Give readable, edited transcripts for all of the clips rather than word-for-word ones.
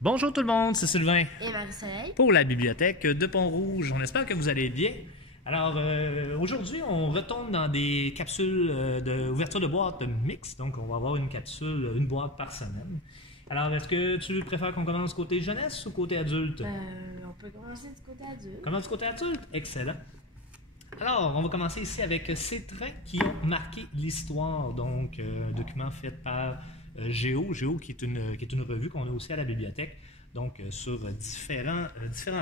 Bonjour tout le monde, c'est Sylvain Et Marie-Soleil. pour la bibliothèque de Pont-Rouge. On espère que vous allez bien. Alors, aujourd'hui, on retourne dans des capsules d'ouverture de boîte mixte. Donc, on va avoir une boîte par semaine. Alors, est-ce que tu préfères qu'on commence côté jeunesse ou côté adulte? On peut commencer du côté adulte. Commence du côté adulte? Excellent. Alors, on va commencer ici avec ces traits qui ont marqué l'histoire. Donc, un document fait par Géo qui est une revue qu'on a aussi à la bibliothèque. Donc, sur différents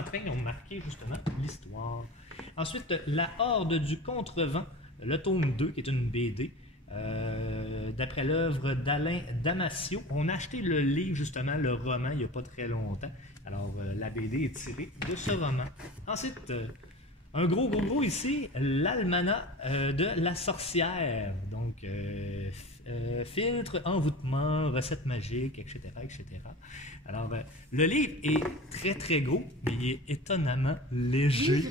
traits qui ont marqué justement l'histoire. Ensuite, La Horde du Contrevent, le tome 2, qui est une BD. D'après l'œuvre d'Alain Damasio. On a acheté le livre, justement, le roman, il n'y a pas très longtemps. Alors, la BD est tirée de ce roman. Ensuite, un gros ici, l'Almanach de la sorcière. Donc, filtre, envoûtement, recettes magiques, etc., etc. Alors, le livre est très gros, mais il est étonnamment léger.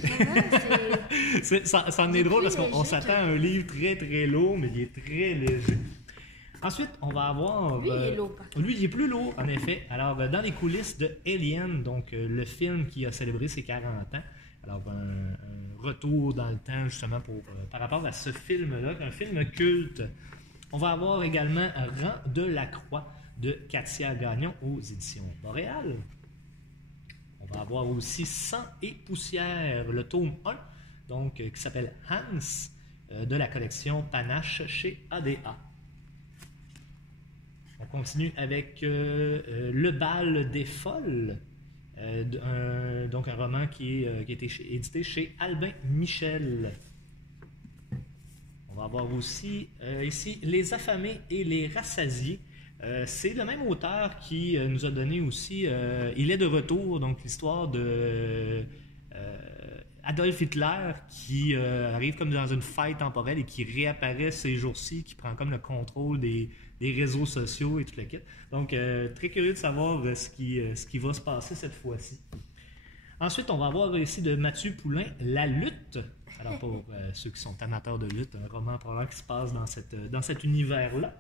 Oui, Ça en est drôle parce qu'on s'attend à un livre très lourd, mais il est très léger. Ensuite, on va avoir... Lui, il est lourd, par contre. Lui, il est plus lourd, en effet. Alors, dans les coulisses de Alien, donc le film qui a célébré ses 40 ans, alors un retour dans le temps, justement, par rapport à ce film-là, un film culte. On va avoir également Rang de la Croix de Katia Gagnon aux éditions Boréal. On va avoir aussi Sang et poussière, le tome 1, donc, qui s'appelle Hans, de la collection Panache chez ADA. On continue avec Le Bal des Folles, donc un roman qui a été édité chez Albin Michel. On va avoir aussi ici Les Affamés et les Rassasiés. C'est le même auteur qui nous a donné aussi Il est de retour, donc l'histoire de Adolf Hitler qui arrive comme dans une faille temporelle et qui réapparaît ces jours-ci, qui prend comme le contrôle des réseaux sociaux et tout le kit. Donc, très curieux de savoir ce qui va se passer cette fois-ci. Ensuite, on va avoir ici de Mathieu Poulain, La Lutte. Alors, pour ceux qui sont amateurs de lutte, un roman probablement qui se passe dans cet univers-là.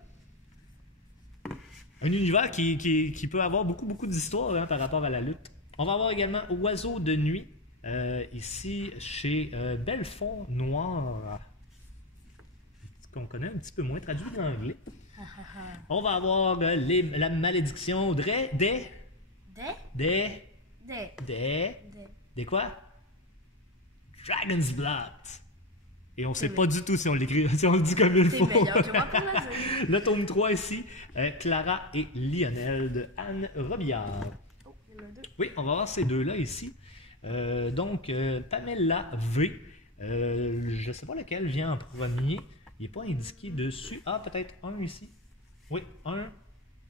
Un univers qui peut avoir beaucoup d'histoires par rapport à la lutte. On va avoir également Oiseau de nuit, ici chez Belfond Noir, qu'on connaît un petit peu moins, traduit de l'anglais. On va avoir la malédiction des quoi? Dragon's Blood. Et on ne sait pas du tout si on l'écrit, si on le dit comme il faut. C'est meilleur que moi pour la dire. Le tome 3 ici, Clara et Lionel de Anne Robillard. Oh, il y en a deux. Oui, on va voir ces deux-là ici. Donc, Pamela V. Je ne sais pas lequel vient en premier. Il n'est pas indiqué dessus. Ah, peut-être un ici. Oui, un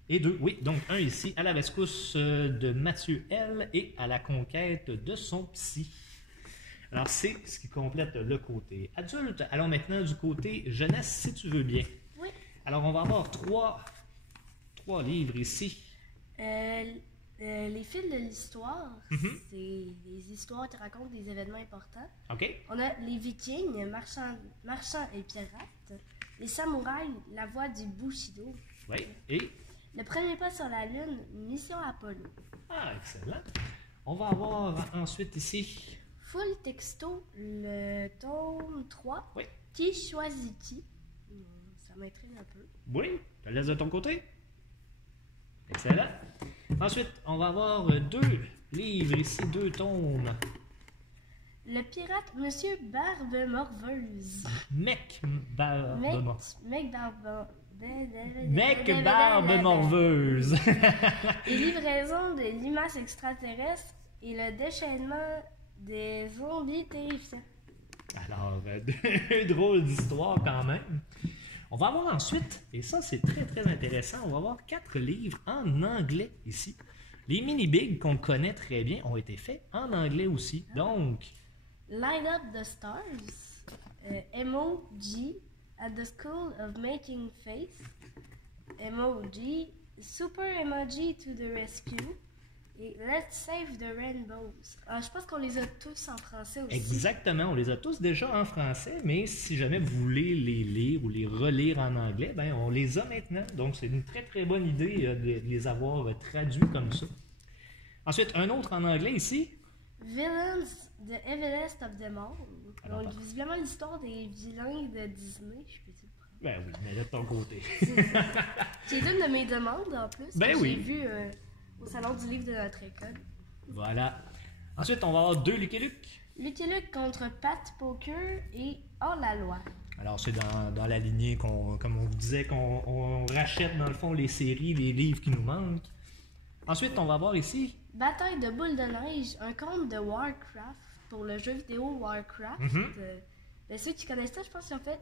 et deux. Oui, donc un ici, à la rescousse de Mathieu L. et à la conquête de son psy. Alors, c'est ce qui complète le côté adulte. Alors maintenant, du côté jeunesse, si tu veux bien. Oui. Alors, on va avoir trois livres ici. Les fils de l'histoire, Mhm. c'est des histoires qui racontent des événements importants. OK? On a les Vikings, marchands et pirates. Les samouraïs, la voie du Bushido. Oui. Et? Le premier pas sur la Lune, mission Apollo. Ah, excellent. On va avoir ensuite ici... Full texto, le tome 3. Oui. Qui choisit qui? Ça m'intrigue un peu. Oui, je te laisse de ton côté. Excellent. Ensuite, on va avoir deux livres ici, deux tomes. Le pirate Monsieur Barbe Morveuse. Mec Barbe Morveuse. Les livraisons de limaces extraterrestres et le déchaînement des zombies terrifiants. Alors, deux drôles d'histoires quand même. On va avoir ensuite, et ça c'est très intéressant, on va avoir 4 livres en anglais ici. Les mini-bigs qu'on connaît très bien ont été faits en anglais aussi. Donc, Light Up the Stars, MOG, At the School of Making Faith, MOG, Super Emoji to the Rescue, et Let's Save the Rainbows. Je pense qu'on les a tous en français aussi. exactement, on les a tous déjà en français, mais si jamais vous voulez les lire ou les relire en anglais, ben on les a maintenant. Donc c'est une très bonne idée de les avoir traduits comme ça. Ensuite, un autre en anglais ici. Villains, The Evilest of Them All. Alors, Donc, visiblement, l'histoire des vilains de Disney. Je peux te le prendre. Ben oui, mais de ton côté. C'est une de mes demandes en plus. Ben que oui. J'ai vu au salon du livre de notre école. Voilà. Ensuite, on va avoir 2 Lucky Luke. Lucky Luke contre Pat Poker et Hors-la-Loi. Alors, c'est dans la lignée, comme on vous disait, qu'on rachète dans le fond les séries, les livres qui nous manquent. Ensuite, on va voir ici. Bataille de boules de neige, un conte de Warcraft pour le jeu vidéo Warcraft. Ben, ceux qui connaissent ça, je pense qu'ils ont fait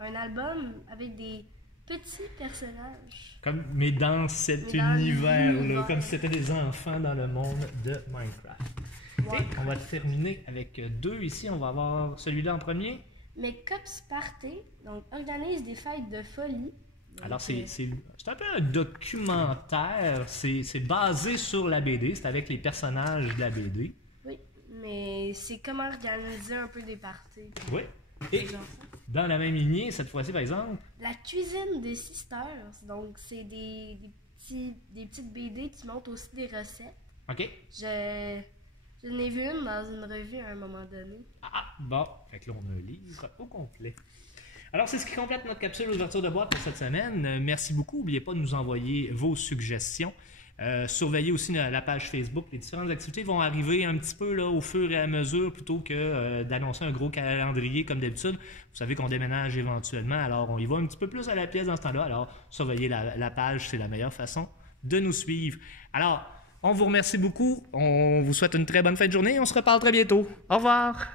un album avec des petits personnages. Mais dans cet Mais dans univers-là, l'univers. comme si c'était des enfants dans le monde de Minecraft. Et on va terminer avec 2 ici. On va avoir celui-là en premier. Mais Cops Party, donc organise des fêtes de folie. Donc, Alors, c'est un peu un documentaire. C'est basé sur la BD. C'est avec les personnages de la BD. Oui, mais c'est comment organiser un peu des parties. Oui. Et Des enfants. dans la même lignée, cette fois-ci, par exemple, La cuisine des Sisters, donc c'est des petites BD qui montrent aussi des recettes. OK. Je n'ai vu une dans une revue à un moment donné. Ah, bon. Fait que là, on a un livre au complet. Alors, c'est ce qui complète notre capsule ouverture de boîte pour cette semaine. Merci beaucoup. N'oubliez pas de nous envoyer vos suggestions. Surveillez aussi la page Facebook. Les différentes activités vont arriver un petit peu là, au fur et à mesure plutôt que d'annoncer un gros calendrier comme d'habitude. Vous savez qu'on déménage éventuellement, alors on y va un petit peu plus à la pièce dans ce temps-là. Alors, surveillez la page, c'est la meilleure façon de nous suivre. Alors, on vous remercie beaucoup. On vous souhaite une très bonne fin de journée. On se reparle très bientôt. Au revoir!